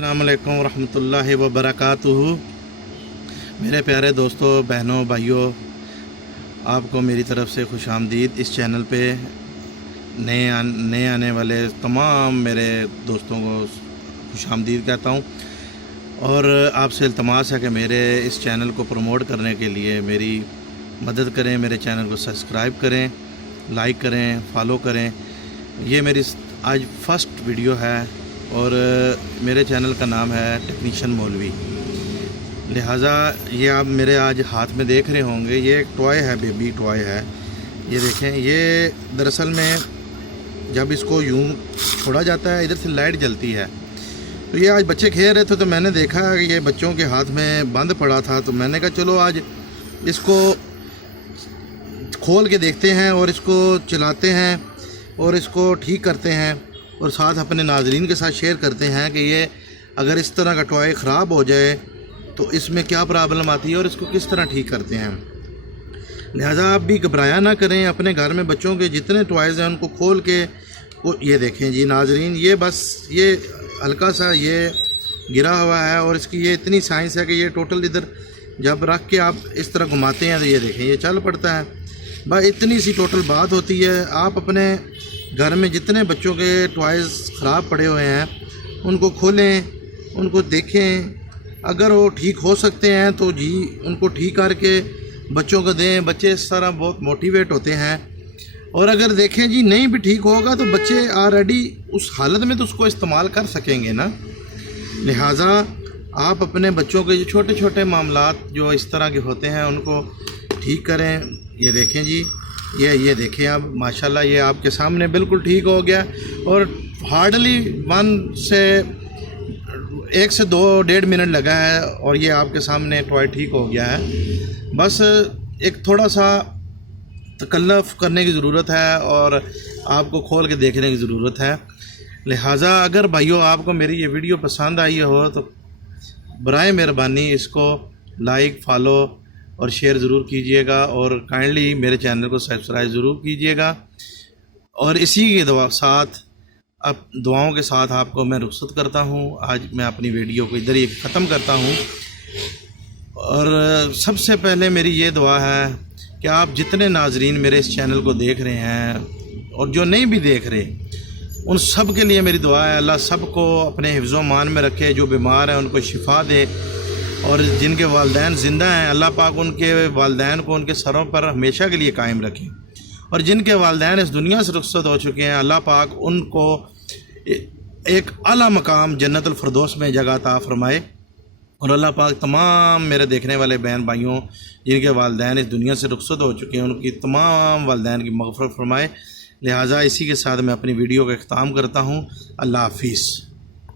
अस्सलाम वालेकुम रहमतुल्लाहि व बरकातुहू। मेरे प्यारे दोस्तों, बहनों, भाइयों, आपको मेरी तरफ़ से खुश आमदीद। इस चैनल पे नए आने वाले तमाम मेरे दोस्तों को खुश आमदीद कहता हूँ और आपसे इल्तमास है कि मेरे इस चैनल को प्रमोट करने के लिए मेरी मदद करें, मेरे चैनल को सब्सक्राइब करें, लाइक करें, फॉलो करें। ये मेरी आज फर्स्ट वीडियो है और मेरे चैनल का नाम है टेक्नीशियन मौलवी। लिहाजा ये आप मेरे आज हाथ में देख रहे होंगे, ये एक टॉय है, बेबी टॉय है। ये देखें, ये दरअसल में जब इसको यूं छोड़ा जाता है, इधर से लाइट जलती है। तो ये आज बच्चे खेल रहे थे तो मैंने देखा कि ये बच्चों के हाथ में बंद पड़ा था, तो मैंने कहा चलो आज इसको खोल के देखते हैं और इसको चलाते हैं और इसको ठीक करते हैं और साथ अपने नाज़रीन के साथ शेयर करते हैं कि ये अगर इस तरह का टॉय ख़राब हो जाए तो इसमें क्या प्रॉब्लम आती है और इसको किस तरह ठीक करते हैं। लिहाजा आप भी घबराया ना करें, अपने घर में बच्चों के जितने टॉयज़ हैं उनको खोल के ये देखें जी नाज़रीन, ये बस ये हल्का सा ये गिरा हुआ है और इसकी ये इतनी साइंस है कि ये टोटल इधर जब रख के आप इस तरह घुमाते हैं तो ये देखें ये चल पड़ता है। बस इतनी सी टोटल बात होती है। आप अपने घर में जितने बच्चों के टॉयज़ ख़राब पड़े हुए हैं उनको खोलें, उनको देखें, अगर वो ठीक हो सकते हैं तो जी उनको ठीक करके बच्चों को दें। बच्चे इस तरह बहुत मोटिवेट होते हैं। और अगर देखें जी नहीं भी ठीक होगा तो बच्चे ऑलरेडी उस हालत में तो उसको इस्तेमाल कर सकेंगे ना। लिहाजा आप अपने बच्चों के जो छोटे छोटे मामलात जो इस तरह के होते हैं उनको ठीक करें। ये देखें जी, ये देखें आप, माशाल्लाह ये आपके सामने बिल्कुल ठीक हो गया और हार्डली 1 से 2.5 मिनट लगा है और ये आपके सामने टॉय ठीक हो गया है। बस एक थोड़ा सा तकल्लुफ़ करने की ज़रूरत है और आपको खोल के देखने की ज़रूरत है। लिहाजा अगर भाइयों आपको मेरी ये वीडियो पसंद आई हो तो बराए मेहरबानी इसको लाइक, फॉलो और शेयर ज़रूर कीजिएगा और काइंडली मेरे चैनल को सब्सक्राइब ज़रूर कीजिएगा। और इसी के दुआओं के साथ आपको मैं रुखसत करता हूँ। आज मैं अपनी वीडियो को इधर ही ख़त्म करता हूँ। और सबसे पहले मेरी ये दुआ है कि आप जितने नाजरीन मेरे इस चैनल को देख रहे हैं और जो नहीं भी देख रहे, उन सब के लिए मेरी दुआ है अल्लाह सबको अपने हिफ्ज़ो मान में रखे। जो बीमार हैं उनको शिफा दे और जिनके वालिदैन ज़िंदा हैं अल्लाह पाक उनके वालिदैन को उनके सरों पर हमेशा के लिए कायम रखे। और जिनके वालिदैन इस दुनिया से रुखसत हो चुके हैं अल्लाह पाक उनको एक आला मकाम जन्नतुल फिरदौस में जगह अता फरमाए। और अल्लाह पाक तमाम मेरे देखने वाले बहन भाइयों जिनके वालिदैन इस दुनिया से रुखसत हो चुके हैं उनकी तमाम वालिदैन की मग़फ़िरत फरमाए। लिहाजा इसी के साथ मैं अपनी वीडियो का इख्तिताम करता हूँ। अल्लाह हाफ़िज़।